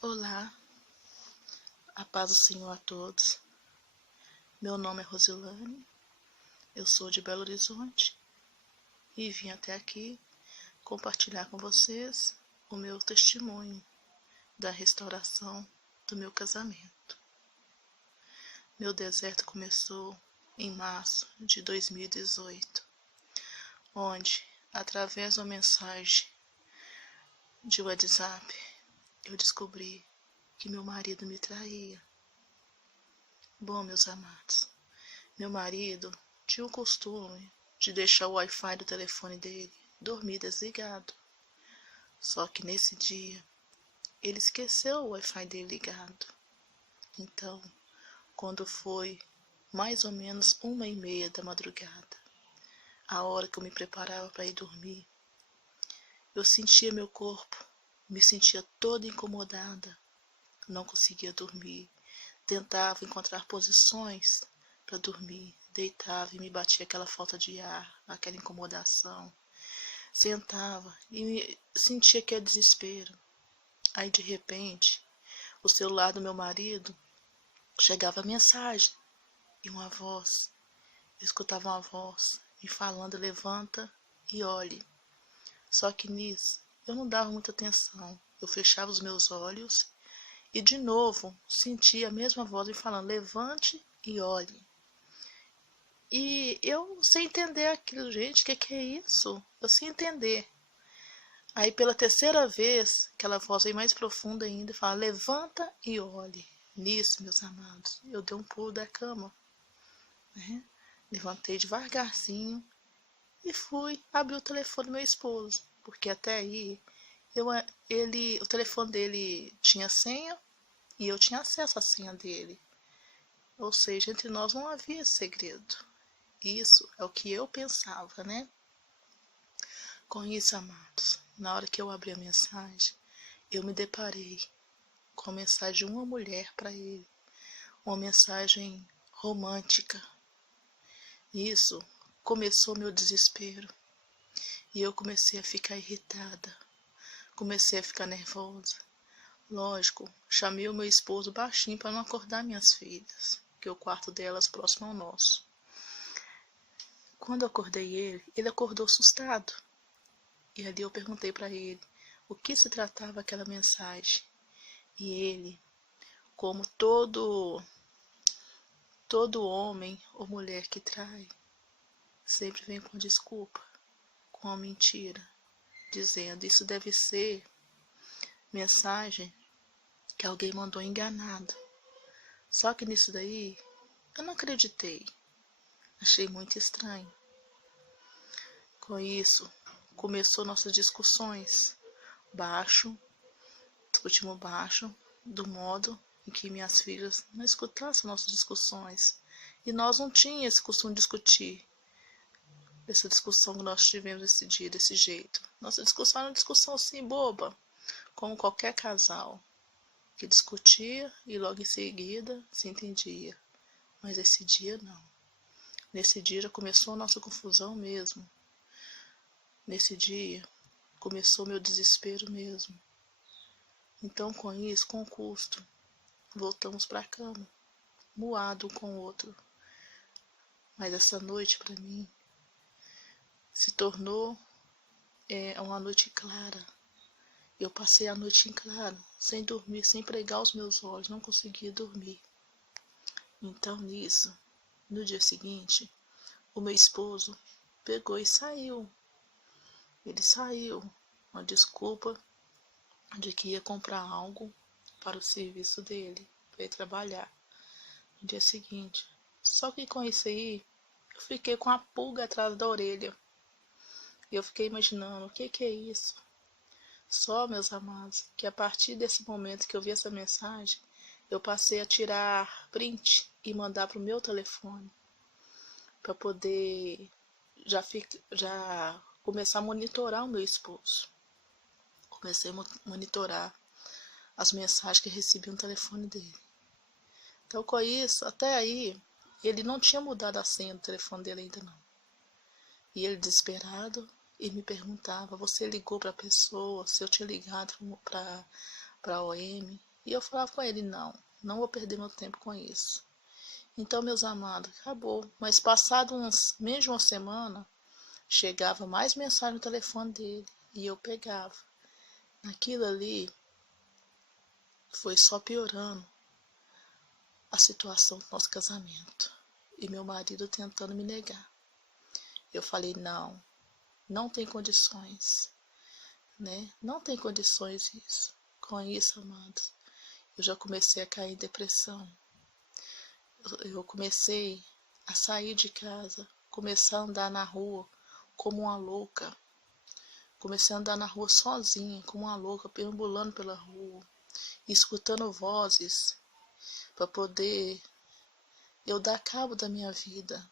Olá, a paz do Senhor a todos. Meu nome é Rosilane, eu sou de Belo Horizonte e vim até aqui compartilhar com vocês o meu testemunho da restauração do meu casamento. Meu deserto começou em março de 2018, onde, através de uma mensagem de WhatsApp, eu descobri que meu marido me traía. Bom, meus amados, meu marido tinha o costume de deixar o Wi-Fi do telefone dele dormir desligado. Só que nesse dia, ele esqueceu o Wi-Fi dele ligado. Então, quando foi mais ou menos 1h30 da madrugada, a hora que eu me preparava para ir dormir, eu sentia meu corpo, me sentia toda incomodada, não conseguia dormir. Tentava encontrar posições para dormir, deitava e me batia aquela falta de ar, aquela incomodação. Sentava e sentia aquele desespero. Aí de repente, o celular do meu marido chegava a mensagem e uma voz. Eu escutava uma voz me falando: levanta e olhe. Só que nisso eu não dava muita atenção. Eu fechava os meus olhos e de novo sentia a mesma voz me falando: levante e olhe. E eu sem entender aquilo, gente, o que é isso? Eu sem entender. Aí pela terceira vez, aquela voz aí mais profunda ainda, fala: levanta e olhe. Nisso, meus amados, eu dei um pulo da cama, né? Levantei devagarzinho e fui abrir o telefone do meu esposo, porque até aí o telefone dele tinha senha e eu tinha acesso à senha dele. Ou seja, entre nós não havia segredo. Isso é o que eu pensava, né? Com isso, amados, na hora que eu abri a mensagem, eu me deparei com a mensagem de uma mulher para ele. Uma mensagem romântica. Isso começou meu desespero. E eu comecei a ficar irritada. Comecei a ficar nervosa. Lógico, chamei o meu esposo baixinho para não acordar minhas filhas, que o quarto delas próximo ao nosso. Quando eu acordei ele acordou assustado. E ali eu perguntei para ele o que se tratava aquela mensagem. E ele, como todo homem ou mulher que trai, sempre vem com desculpa, com uma mentira, dizendo: isso deve ser mensagem que alguém mandou enganado. Só que nisso daí eu não acreditei. Achei muito estranho. Com isso, começou nossas discussões. Discutimos baixo, do modo em que minhas filhas não escutassem nossas discussões. E nós não tínhamos esse costume de discutir. Essa discussão que nós tivemos esse dia, desse jeito. Nossa discussão era uma discussão assim, boba, como qualquer casal, que discutia e logo em seguida se entendia. Mas esse dia não. Nesse dia já começou a nossa confusão mesmo. Nesse dia começou meu desespero mesmo. Então com isso, com custo, voltamos para a cama, moado um com o outro. Mas essa noite para mim se tornou uma noite clara. Eu passei a noite em claro, sem dormir, sem pregar os meus olhos, não conseguia dormir. Então nisso, no dia seguinte, o meu esposo pegou e saiu. Ele saiu, uma desculpa de que ia comprar algo para o serviço dele, para ir trabalhar no dia seguinte. Só que com isso aí, eu fiquei com a pulga atrás da orelha. E eu fiquei imaginando, o que é isso? Só, meus amados, que a partir desse momento que eu vi essa mensagem, eu passei a tirar print e mandar para o meu telefone, para poder já começar a monitorar o meu esposo. Comecei a monitorar as mensagens que recebi no telefone dele. Então, com isso, até aí, ele não tinha mudado a senha do telefone dele ainda não. E ele desesperado, e me perguntava: você ligou para a pessoa, se eu tinha ligado para a OM? E eu falava com ele, não vou perder meu tempo com isso. Então, meus amados, acabou. Mas passado menos de uma semana, chegava mais mensagem no telefone dele e eu pegava. Aquilo ali foi só piorando a situação do nosso casamento. E meu marido tentando me negar. Eu falei, não tem condições, né? Não tem condições isso. Com isso, amados, eu já comecei a cair em depressão. Eu comecei a sair de casa, comecei a andar na rua como uma louca. Comecei a andar na rua sozinha, como uma louca, perambulando pela rua, escutando vozes para poder eu dar cabo da minha vida,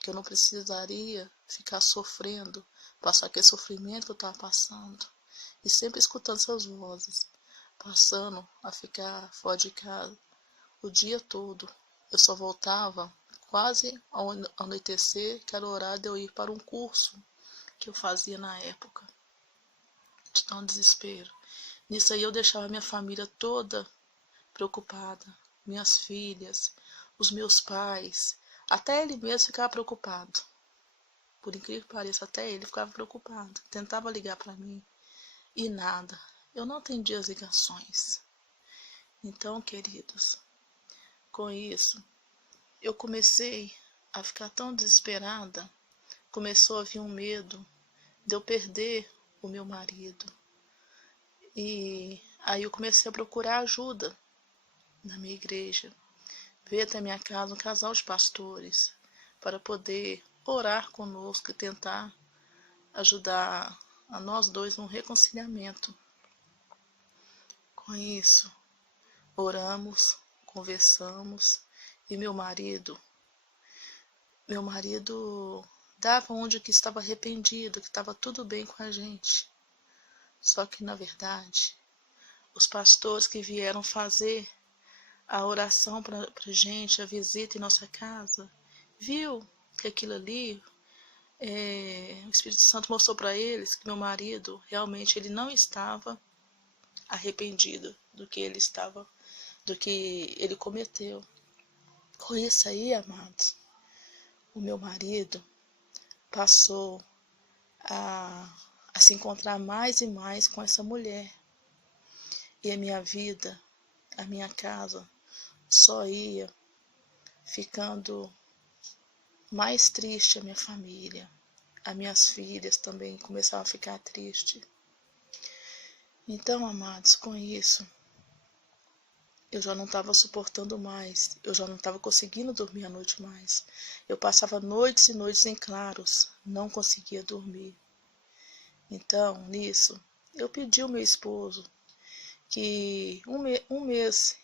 que eu não precisaria ficar sofrendo, passar aquele sofrimento que eu estava passando. E sempre escutando essas vozes, passando a ficar fora de casa o dia todo. Eu só voltava quase ao anoitecer, que era o horário de eu ir para um curso que eu fazia na época. De tão desespero. Nisso aí eu deixava minha família toda preocupada. Minhas filhas, os meus pais, até ele mesmo ficava preocupado. Por incrível que pareça, até ele ficava preocupado. Tentava ligar para mim e nada. Eu não atendia as ligações. Então, queridos, com isso, eu comecei a ficar tão desesperada. Começou a vir um medo de eu perder o meu marido. E aí eu comecei a procurar ajuda na minha igreja. Veio até minha casa um casal de pastores para poder orar conosco e tentar ajudar a nós dois no reconciliamento. Com isso, oramos, conversamos e meu marido dava onde que estava arrependido, que estava tudo bem com a gente. Só que na verdade, os pastores que vieram fazer a oração para a gente, a visita em nossa casa, viu que aquilo ali, o Espírito Santo mostrou para eles que meu marido realmente ele não estava arrependido do que ele cometeu. Com isso aí, amados, o meu marido passou a se encontrar mais e mais com essa mulher. E a minha vida, a minha casa, só ia ficando mais triste, a minha família. As minhas filhas também começavam a ficar tristes. Então, amados, com isso, eu já não estava suportando mais. Eu já não estava conseguindo dormir à noite mais. Eu passava noites e noites em claros, não conseguia dormir. Então, nisso, eu pedi ao meu esposo que um mês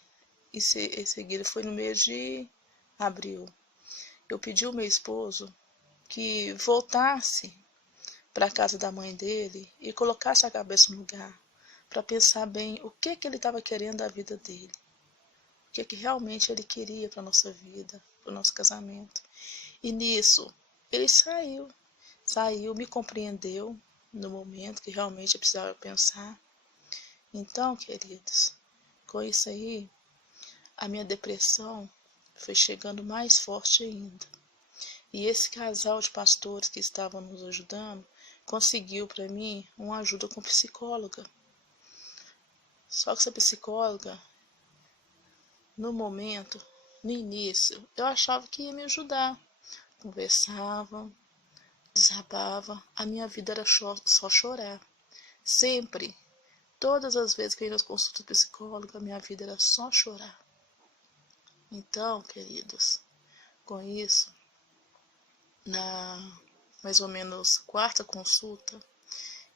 em seguida, foi no mês de abril, eu pedi ao meu esposo que voltasse para a casa da mãe dele e colocasse a cabeça no lugar para pensar bem o que ele estava querendo da vida dele, o que realmente ele queria para a nossa vida, para o nosso casamento. E nisso, ele saiu, me compreendeu no momento que realmente eu precisava pensar. Então, queridos, com isso aí, a minha depressão foi chegando mais forte ainda. E esse casal de pastores que estavam nos ajudando conseguiu para mim uma ajuda com psicóloga. Só que essa psicóloga, no momento, no início, eu achava que ia me ajudar. Conversava, desabava, a minha vida era só chorar. Sempre, todas as vezes que eu ia nas consultas psicólogas, a minha vida era só chorar. Então, queridos, com isso, na mais ou menos quarta consulta,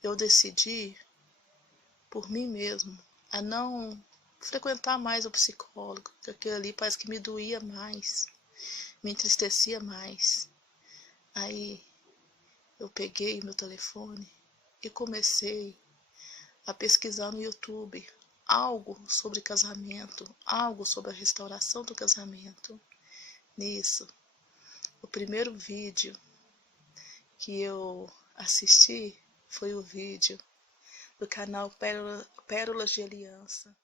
eu decidi, por mim mesmo, a não frequentar mais o psicólogo, porque aquilo ali parece que me doía mais, me entristecia mais. Aí eu peguei meu telefone e comecei a pesquisar no YouTube algo sobre casamento, algo sobre a restauração do casamento. Nisso, o primeiro vídeo que eu assisti foi o vídeo do canal Pérolas de Aliança.